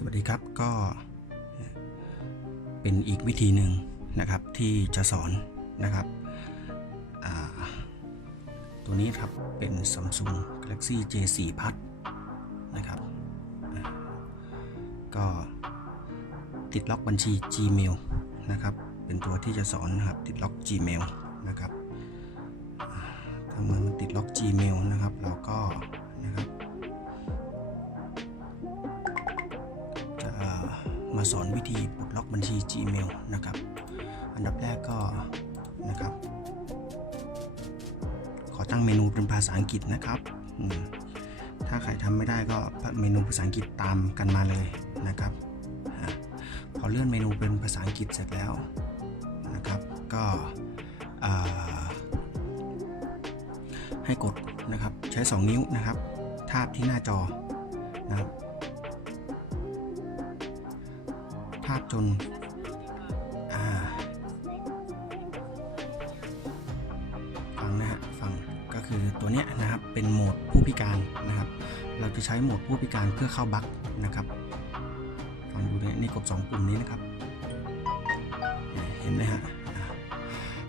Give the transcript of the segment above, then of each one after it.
สวัสดีครับก็เป็นอีกวิธีหนึ่งนะครับที่จะสอนนะครับตัวนี้ครับเป็น Samsung Galaxy J4 Plus นะครับก็ติดล็อกบัญชี Gmail นะครับเป็นตัวที่จะสอนนะครับติดล็อก Gmail นะครับถ้ามันติดล็อก Gmail นะครับเราก็ มาสอนวิธีปลดล็อกบัญชี Gmail นะครับ อันดับแรกก็นะครับ ขอตั้งเมนูเป็นภาษาอังกฤษนะครับ ถ้าใครทำไม่ได้ก็เมนูภาษาอังกฤษตามกันมาเลยนะครับ พอเลื่อนเมนูเป็นภาษาอังกฤษเสร็จแล้วนะครับ ก็ให้กดนะครับใช้ 2 นิ้วนะครับ ทาบที่หน้าจอนะครับาบจนฟังนะฮะฟังก็คือตัวเนี้ยนะครับเป็นโหมดผู้พิการนะครับ เราจะใช้โหมดผู้พิการเพื่อเข้าบั๊กนะครับฟังดูเนี่ยนี่กดสองปุ่มนี้นะครับ เห็นไหมฮะ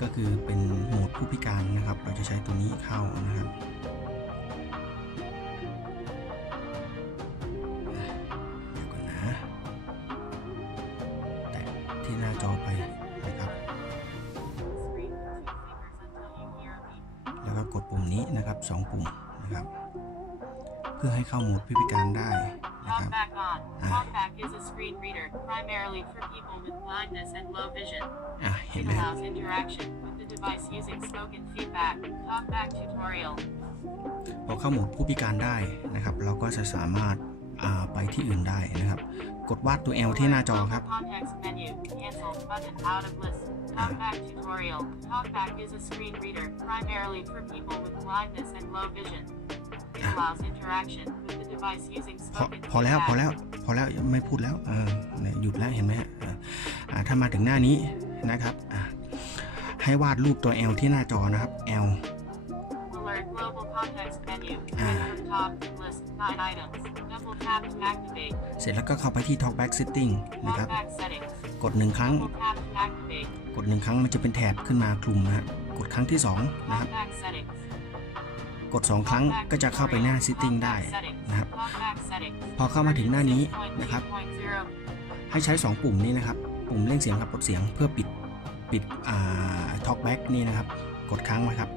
ก็คือเป็นโหมดผู้พิการนะครับ เราจะใช้ตัวนี้เข้านะครับ ก็กดปุ่มนี้นะครับสองปุ่มนะครับ เพื่อให้เข้าโหมดผู้พิการได้นะครับ Talkback on. Ah. Talkback is a screen reader, primarily for people with blindness and low vision. อะเห็น It ไหมครับ allows interaction with the device using spoken feedback. Talkback tutorial. พอเข้าโหมดผู้พิการได้นะครับ เราก็จะสามารถอ่าไปที่อื่นได้นะครับ กดวาดตัว L ที่หน้าจอครับ Context menu. Cancel button out of list. Talkback tutorial. Talkback is a screen reader, primarily for people with blindness and low vision. It allows interaction with the device using พอ spoken พอแล้วพอ feedback. แล้ว พอแล้ว ไม่พูดแล้ว เออเนี่ยหยุดแล้ว เห็นไหมฮะเอออ่าถ้ามาถึงหน้านี้นะครับอะให้วาดรูปตัว L ที่หน้าจอนะครับ L Alert global context menu. Ah. Red from top. List 9 items. Double tap to activate. เสร็จแล้วก็เข้าไปที่ Talkback Setting นะครับ Talkback settings. กดหนึ่งครั้ง Double tap to activate. กดหนึ่งครั้งมันจะเป็นแถบขึ้นมาคลุมนะฮะกดครั้งที่สองนะครับ กด 2 ครั้งก็จะเข้าไปหน้า Setting ได้นะครับ พอเข้ามาถึงหน้านี้นะครับ ให้ใช้ 2 ปุ่มนี้นะครับ ปุ่มเร่งเสียงกับลดเสียงเพื่อปิดปิดอ่า Talkback นี่นะครับ กดค้างไว้ครับ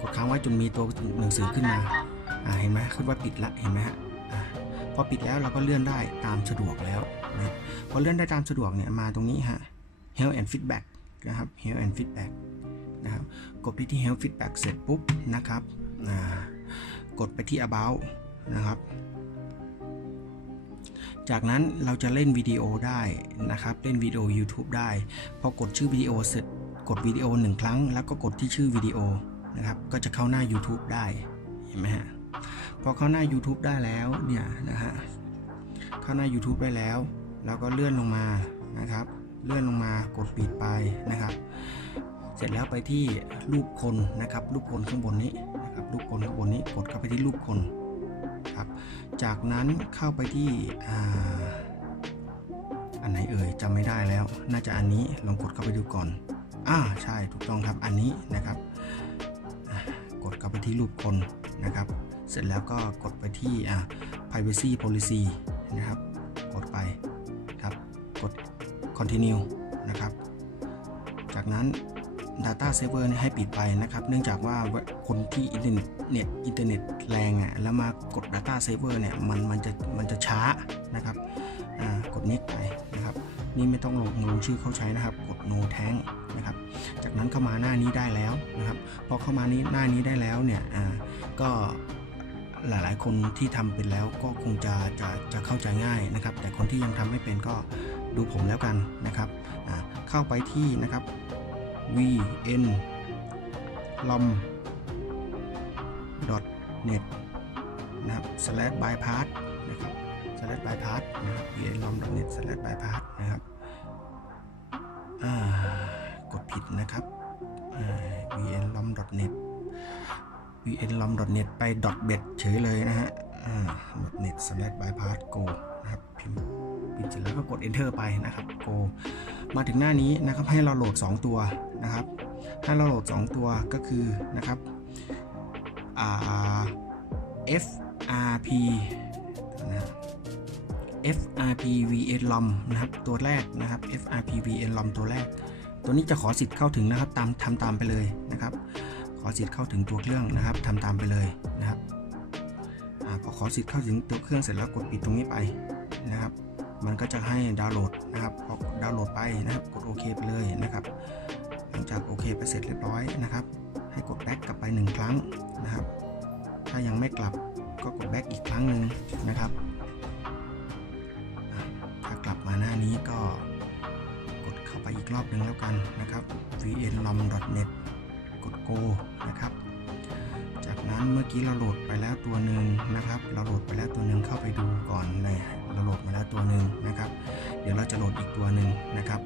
กดค้างไว้จนมีตัวหนังสือขึ้นมาอ่าเห็นไหมขึ้นว่าปิดละเห็นไหมฮะอ่าพอปิดแล้วเราก็เลื่อนได้ตามสะดวกแล้วนะพอเลื่อนได้ตามสะดวกเนี่ยมาตรงนี้ฮะ Help and Feedback นะครับ Help and Feedback นะครับกดไปที่ Help Feedback เสร็จปุ๊บนะครับกดไปที่ About นะครับ จากนั้นเราจะเล่นวิดีโอได้นะครับ เล่นวิดีโอ YouTube ได้ พอกดชื่อวิดีโอเสร็จกดวิดีโอหนึ่งครั้ง แล้วก็กดที่ชื่อวิดีโอนะครับ ก็จะเข้าหน้า YouTube ได้เห็นไหมฮะพอเข้าหน้า YouTube ได้แล้วเนี่ยนะฮะเข้าหน้า YouTube ได้แล้วแล้วก็เลื่อนลงมานะครับ เลื่อนลงมากดปิดไปนะครับ เสร็จแล้วไปที่รูปคนนะครับ รูปคนข้างบนนี้นะครับ รูปคนข้างบนนี้กดเข้าไปที่รูปคนครับ จากนั้นเข้าไปที่อ่าอันไหนเอ่ยจำไม่ได้แล้ว น่าจะอันนี้ลองกดเข้าไปดูก่อนอ่าใช่ถูกต้องครับอันนี้นะครับ กดเข้าไปที่รูปคนนะครับ เสร็จแล้วก็กดไปที่อ่า privacy policy นะครับ กดไปครับ กด continue นะครับ จากนั้น Data Saver เนี่ให้ปิดไปนะครับ เนื่องจากว่าคนที่อินเทอร์เน็ตอินเทอร์เน็ตแรงอะแล้วมากด Data Saver เนี่ยมันมันจะมันจะช้านะครับกด next ไปนะครับ นี่ไม่ต้องลงลงชื่อเข้าใช้นะครับ กด no tank นะครับ จากนั้นเข้ามาหน้านี้ได้แล้วนะครับ พอเข้ามานี้หน้านี้ได้แล้วเนี่ยอ่าก็หลาย ๆ คนที่ทำเป็นแล้วก็คงจะจะจะเข้าใจง่ายนะครับ แต่คนที่ยังทำไม่เป็นก็ ดูผมแล้วกันนะครับเข้าไปที่นะครับ vn lom net นะครับ slash bypass นะครับ slash bypass นะครับ vn lom net slash bypass นะครับกดผิดนะครับ vn lom net vn lom net ไป bet เฉยเลยนะฮะอ่า net slash bypass go เสร็จแล้วก็กด enter ไปนะครับ go มาถึงหน้านี้นะครับให้เราโหลด 2 ตัวนะครับให้เราโหลด 2 ตัวก็คือนะครับ FRP นะ FRP VN LOM นะครับตัวแรกนะครับ FRP VN LOM ตัวแรก ตัวนี้จะขอสิทธิ์เข้าถึงนะครับตามทำตามไปเลยนะครับ ขอสิทธิ์เข้าถึงตัวเครื่องนะครับทำตามไปเลยนะครับอพอขอสิทธิ์เข้าถึงตัวเครื่องเสร็จแล้วกดปิดตรงนี้ไปนะครับ มันก็จะให้ดาวน์โหลดนะครับพอกดดาวน์โหลดไปนะครับกดโอเคไปเลยนะครับ หลังจากโอเคไปเสร็จเรียบร้อยนะครับ ให้กดแบ็กกลับไปหนึ่งครั้งนะครับ ถ้ายังไม่กลับก็กดแบ็กอีกครั้งหนึ่งนะครับถ้ากลับมาหน้านี้ก็กดเข้าไปอีกรอบหนึ่งแล้วกันนะครับ vnlom.net กด go นะครับจากนั้นเมื่อกี้เราโหลดไปแล้วตัวหนึ่งนะครับ เราโหลดไปแล้วตัวหนึ่งเข้าไปดูก่อนเลย เราโหลดมาแล้วตัวหนึ่งนะครับ เดี๋ยวเราจะโหลดอีกตัวหนึ่งนะครับ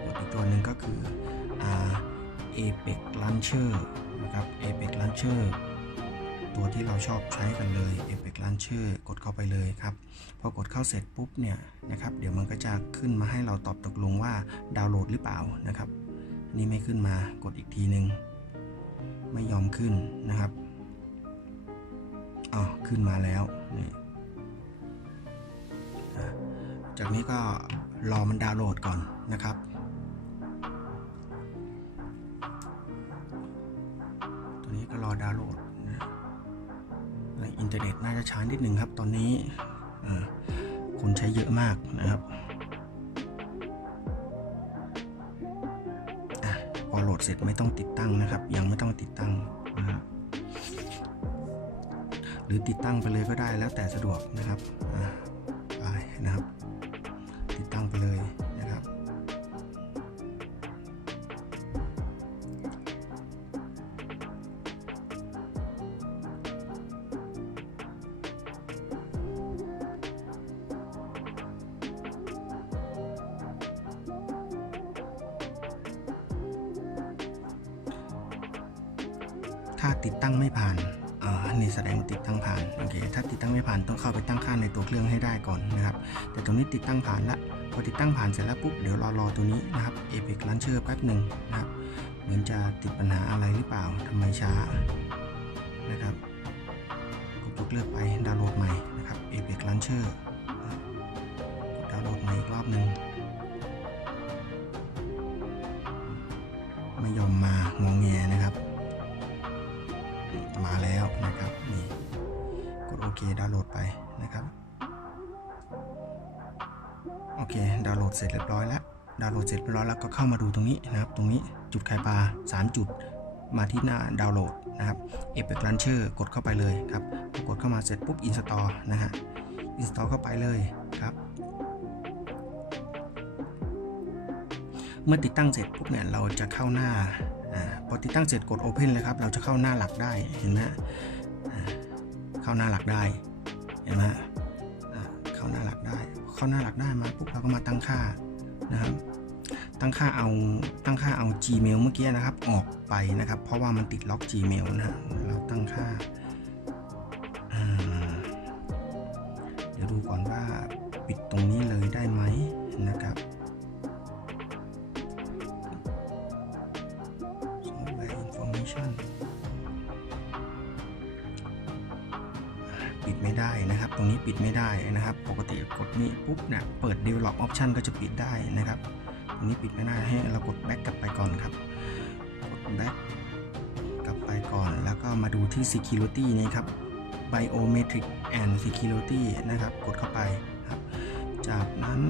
โหลดอีกตัวหนึ่งก็คือ Apex Launcher นะครับ Apex Launcher ตัวที่เราชอบใช้กันเลย Apex Launcher กดเข้าไปเลยครับ พอกดเข้าเสร็จปุ๊บเนี่ยนะครับ เดี๋ยวมันก็จะขึ้นมาให้เราตอบตกลงว่าดาวน์โหลดหรือเปล่านะครับ นี่ไม่ขึ้นมากดอีกทีหนึ่งไม่ยอมขึ้นนะครับอ๋อขึ้นมาแล้วนี่ จากนี้ก็รอมันดาวน์โหลดก่อนนะครับ ตัวนี้ก็รอดาวน์โหลดนะอินเทอร์เน็ตน่าจะช้านิดหนึ่งครับตอนนี้คนใช้เยอะมากนะครับอะพอโหลดเสร็จไม่ต้องติดตั้งนะครับ ยังไม่ต้องติดตั้งนะครับหรือติดตั้งไปเลยก็ได้แล้วแต่สะดวกนะครับ นะครับ ติดตั้งไปเลยนะครับ ถ้าติดตั้งไม่ผ่าน อ่านี่แสดงว่าติดตั้งผ่านโอเคถ้าติดตั้งไม่ผ่านต้องเข้าไปตั้งค่าในตัวเครื่องให้ได้ก่อนนะครับ แต่ตรงนี้ติดตั้งผ่านละพอติดตั้งผ่านเสร็จแล้วปุ๊บเดี๋ยวรอรอตัวนี้นะครับ Apex Launcher แป๊บหนึ่งนะครับเหมือนจะติดปัญหาอะไรหรือเปล่าทำไมช้านะครับกดยกเลิกไปดาวน์โหลดใหม่นะครับ Apex Launcher นะครับกดดาวน์โหลดใหม่อีกรอบหนึ่งไม่ยอมมา มาแล้วนะครับนี่กดโอเคดาวน์โหลดไปนะครับโอเคดาวน์โหลดเสร็จเรียบร้อยแล้วดาวน์โหลดเสร็จเรียบร้อยแล้วก็เข้ามาดูตรงนี้นะครับ ตรงนี้จุดไข่ปลา3 จุดมาที่หน้าดาวน์โหลดนะครับ Apex Launcher กดเข้าไปเลยครับพอกดเข้ามาเสร็จปุ๊บ Install นะฮะ Install เข้าไปเลยครับเมื่อติดตั้งเสร็จปุ๊บเนี่ยเราจะเข้าหน้า พอติดตั้งเสร็จกด Open เลยครับ เราจะเข้าหน้าหลักได้เห็นไหมเข้าหน้าหลักได้เห็นไหมเข้าหน้าหลักได้ เข้าหน้าหลักได้มาปุ๊บเราก็มาตั้งค่านะครับตั้งค่าเอาตั้งค่าเอา Gmail เมื่อกี้นะครับ ออกไปนะครับ เพราะว่ามันติดล็อก Gmail นะเราตั้งค่าเดี๋ยวดูก่อนว่าปิดตรงนี้เลยได้ไหม ปิดไม่ได้นะครับ ตรงนี้ปิดไม่ได้นะครับ ปกติกดนี้ปุ๊บเนี่ยเปิด develop option ก็จะปิดได้นะครับตรงนี้ปิดไม่ได้ให้เรากด back กลับไปก่อนครับ กด back กลับไปก่อน แล้วก็มาดูที่ security นี่ครับ biometric and security นะครับ กดเข้าไปครับ จากนั้น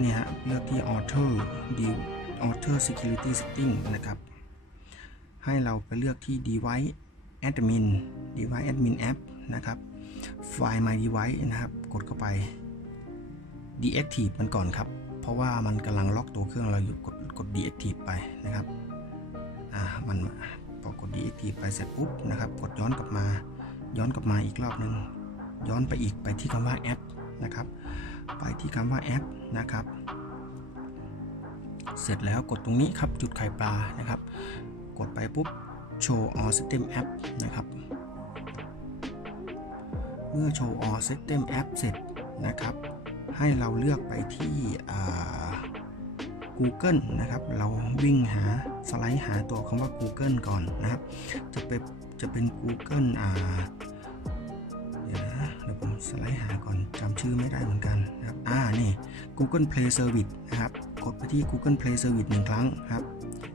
เนี่ยเลือกที่ author deal author security setting นะครับ ให้เราไปเลือกที่ device admin device admin app นะครับ file my device นะครับ กดเข้าไป deactive มันก่อนครับ เพราะว่ามันกำลังล็อกตัวเครื่องเราอยู่กดกด deactive ไปนะครับอ่ามันพอกด deactive ไปเสร็จปุ๊บนะครับ กดย้อนกลับมา ย้อนกลับมาอีกรอบหนึ่งย้อนไปอีกไปที่คำว่า app นะครับ ไปที่คำว่า app นะครับ เสร็จแล้วกดตรงนี้ครับจุดไข่ปลานะครับ กดไปปุ๊บ show all system app นะครับ เมื่อ show all system app เสร็จนะครับ ให้เราเลือกไปที่ Google นะครับ เราวิ่งหาสไลด์หาตัวคำว่า Google ก่อนนะครับ จะเป็นจะเป็น Google อ่าเดี๋ยวนะเดี๋ยวผมสไลด์หาก่อนจำชื่อไม่ได้เหมือนกันนะครับ อ่า นี่ Google Play Service นะครับ กดไปที่ Google Play Service หนึ่งครั้งครับ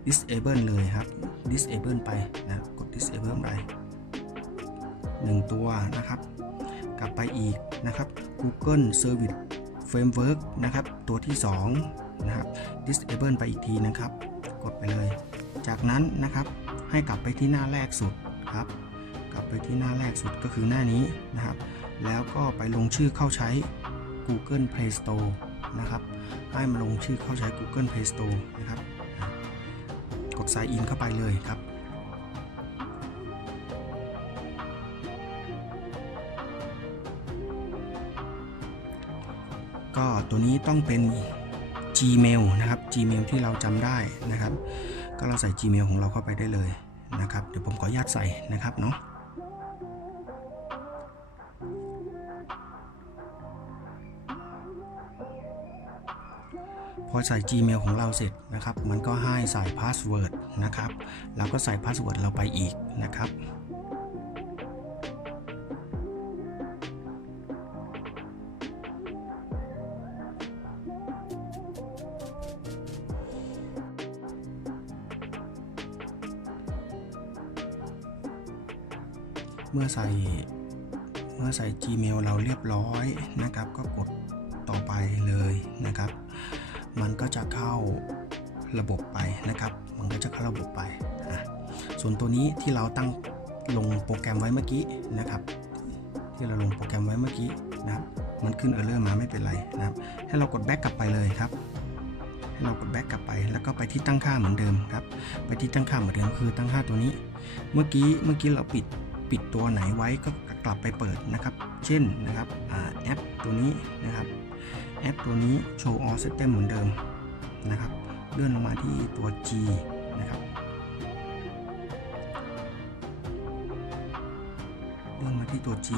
disable เลยครับ disable ไปนะ กด disable ไปหนึ่งตัวนะครับ ลับไปอีกนะครับ Google Service Framework นะครับ ตัวที่ 2 นะครับ disable ไปอีกทีนะครับ กดไปเลย จากนั้นนะครับให้กลับไปที่หน้าแรกสุดครับ กลับไปที่หน้าแรกสุดก็คือหน้านี้นะครับ แล้วก็ไปลงชื่อเข้าใช้ Google Play Store นะครับ ให้มาลงชื่อเข้าใช้ Google Play Store นะครับ กด sign in เข้าไปเลยครับ ตัวนี้ต้องเป็น Gmail นะครับ Gmail ที่เราจำได้นะครับ ก็เราใส่ Gmail ของเราเข้าไปได้เลยนะครับ เดี๋ยวผมขออนุญาตใส่นะครับเนาะพอใส่ Gmail ของเราเสร็จนะครับ มันก็ให้ใส่พาสเวิร์ดนะครับ เราก็ใส่พาสเวิร์ดเราไปอีกนะครับ ใส่เมื่อใส่ Gmail เราเรียบร้อยนะครับ ก็กดต่อไปเลยนะครับ มันก็จะเข้าระบบไปนะครับ มันก็จะเข้าระบบไป ส่วนตัวนี้ที่เราตั้งลงโปรแกรมไว้เมื่อกี้นะครับ ที่เราลงโปรแกรมไว้เมื่อกี้นะครับมันขึ้นเออร์เลอร์มาไม่เป็นไรนะครับ ให้เรากดแบ็กกลับไปเลยครับ ให้เรากดแบ็กกลับไป แล้วก็ไปที่ตั้งค่าเหมือนเดิมครับ ไปที่ตั้งค่าเหมือนเดิมคือตั้งค่าตัวนี้ เมื่อกี้เมื่อกี้เราปิด ปิดตัวไหนไว้ก็กลับไปเปิดนะครับ เช่นนะครับอแอปตัวนี้นะครับ แอปตัวนี้ show all system เหมือนเดิมนะครับ เลื่อนลงมาที่ตัว G นะครับเลื่อนมาที่ตัว G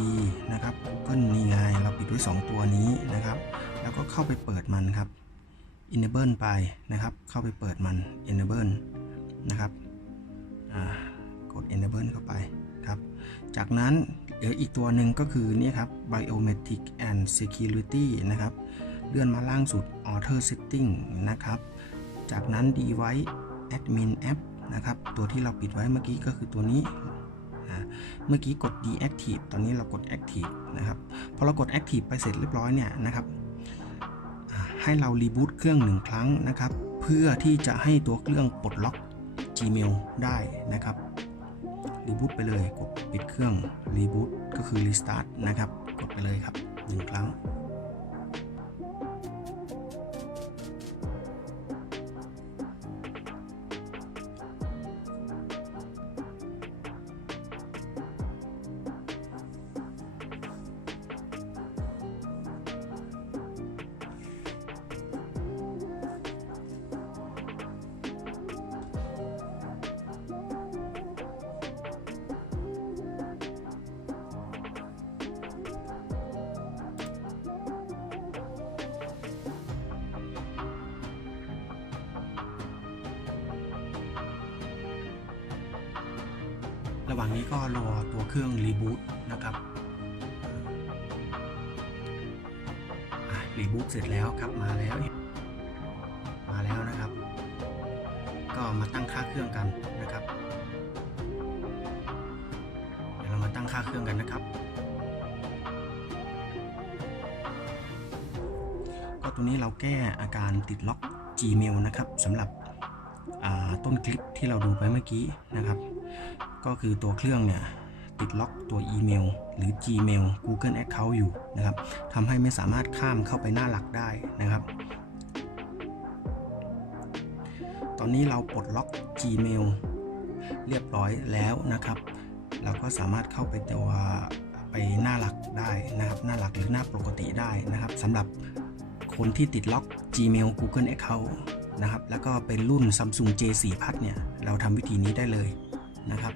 นะครับ Google นี่ไงเราปิดไว้2ตัวนี้นะครับ แล้วก็เข้าไปเปิดมันครับ enable ไปนะครับ เข้าไปเปิดมัน enable นะครับอ่ากด enable เข้าไป ครับ จากนั้นเดี๋ยวอีกตัวหนึ่งก็คือนี่ครับ biometric and security นะครับ เลื่อนมาล่างสุด author setting นะครับ จากนั้น device admin app นะครับ ตัวที่เราปิดไว้เมื่อกี้ก็คือตัวนี้เมื่อกี้กด deactive ตอนนี้เรากด active นะครับ พอเรากด active ไปเสร็จเรียบร้อยเนี่ยนะครับให้เรา reboot เครื่องหนึ่งครั้งนะครับ เพื่อที่จะให้ตัวเครื่องปลดล็อก Gmail ได้นะครับ รีบูตไปเลย กดปิดเครื่องรีบูตก็คือรีสตาร์ทนะครับ กดไปเลยครับหนึ่งครั้ง ระหว่างนี้ก็รอตัวเครื่องรีบูตนะครับรีบูตเสร็จแล้วครับมาแล้ว มาแล้วนะครับ ก็มาตั้งค่าเครื่องกันนะครับ เดี๋ยวเรามาตั้งค่าเครื่องกันนะครับ ก็ตัวนี้เราแก้อาการติดล็อก Gmail นะครับสำหรับต้นคลิปที่เราดูไปเมื่อกี้นะครับ ก็คือตัวเครื่องเนี่ยติดล็อกตัวอีเมล หรือ Gmail Google Account อยู่นะครับทำให้ไม่สามารถข้ามเข้าไปหน้าหลักได้นะครับ ตอนนี้เราปลดล็อก Gmail เรียบร้อยแล้วนะครับ เราก็สามารถเข้าไปตัวไปหน้าหลักได้นะครับ หน้าหลักหรือหน้าปกติได้นะครับสำหรับคนที่ติดล็อก Gmail Google Account นะครับ แล้วก็เป็นรุ่น Samsung J4 Plus เนี่ย เราทำวิธีนี้ได้เลยนะครับ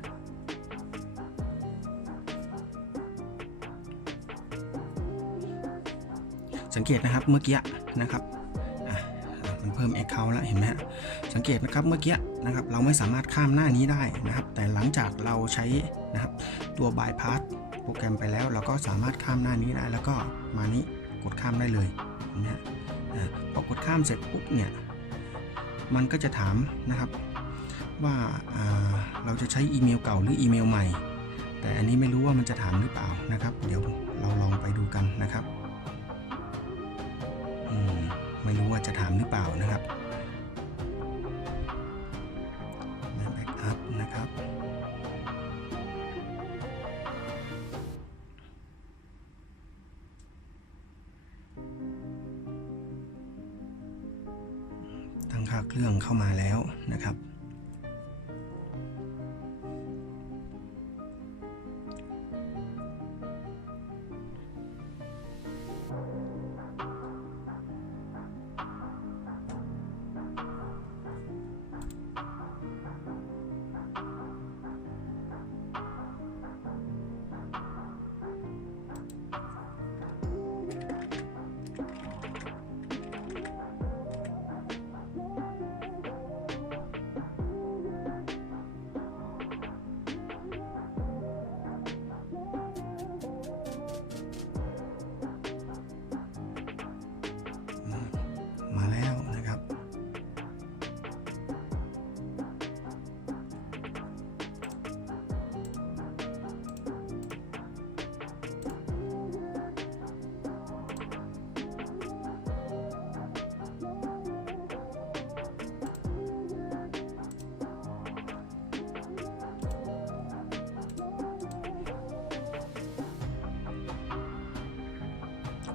สังเกตนะครับเมื่อกี้นะครับมันเพิ่ม Account แล้วเห็นไหมฮะสังเกตนะครับเมื่อกี้นะครับเราไม่สามารถข้ามหน้านี้ได้นะครับ แต่หลังจากเราใช้นะครับตัว bypass โปรแกรมไปแล้ว เราก็สามารถข้ามหน้านี้ได้ แล้วก็มานี้กดข้ามได้เลยนไหมฮะพอกดข้ามเสร็จปุ๊บเนี่ยมันก็จะถามนะครับว่าาเราจะใช้อีเมลเก่าหรืออีเมลใหม่ แต่อันนี้ไม่รู้ว่ามันจะถามหรือเปล่านะครับ เดี๋ยวเราลองไปดูกันนะครับ ไม่รู้ว่าจะถามหรือเปล่านะครับแบ็กอัพนะครับ ตั้งค่าเครื่องเข้ามาแล้วนะครับ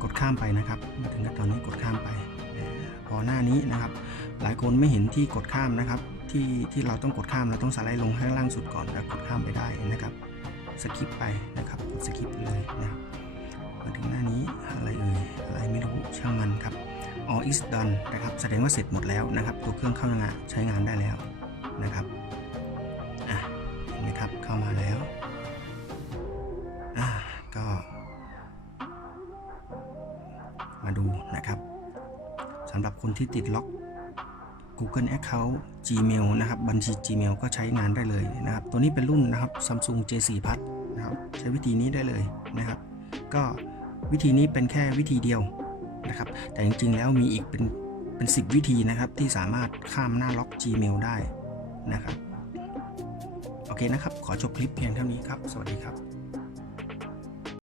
กดข้ามไปนะครับ มาถึงกับตอนนี้กดข้ามไป พอหน้านี้นะครับ หลายคนไม่เห็นที่กดข้ามนะครับ ที่ที่เราต้องกดข้ามเราต้องสไลด์ลงข้างล่างสุดก่อนแล้วกดข้ามไปได้นะครับสคิปไปนะครับกดสคิปเลยนะครับมาถึงหน้านี้อะไรเอ่ยอะไรไม่รู้ช่างมันครับ all is done นะครับแสดงว่าเสร็จหมดแล้วนะครับ ตัวเครื่องเข้างานใช้งานได้แล้วนะครับอะเห็นไหมครับเข้ามาแล้ว หรับคนที่ติดล็อก Google Account Gmail นะครับ บัญชี Gmail ก็ใช้งานได้เลยนะครับ ตัวนี้เป็นรุ่นนะครับ Samsung J4 Plus นะครับใช้วิธีนี้ได้เลยนะครับ ก็วิธีนี้เป็นแค่วิธีเดียวนะครับ แต่จริงๆ แล้วมีอีกเป็นเป็น 10 วิธีนะครับ ที่สามารถข้ามหน้าล็อก Gmail ได้นะครับ โอเคนะครับ ขอจบคลิปเพียงเท่านี้ครับ สวัสดีครับ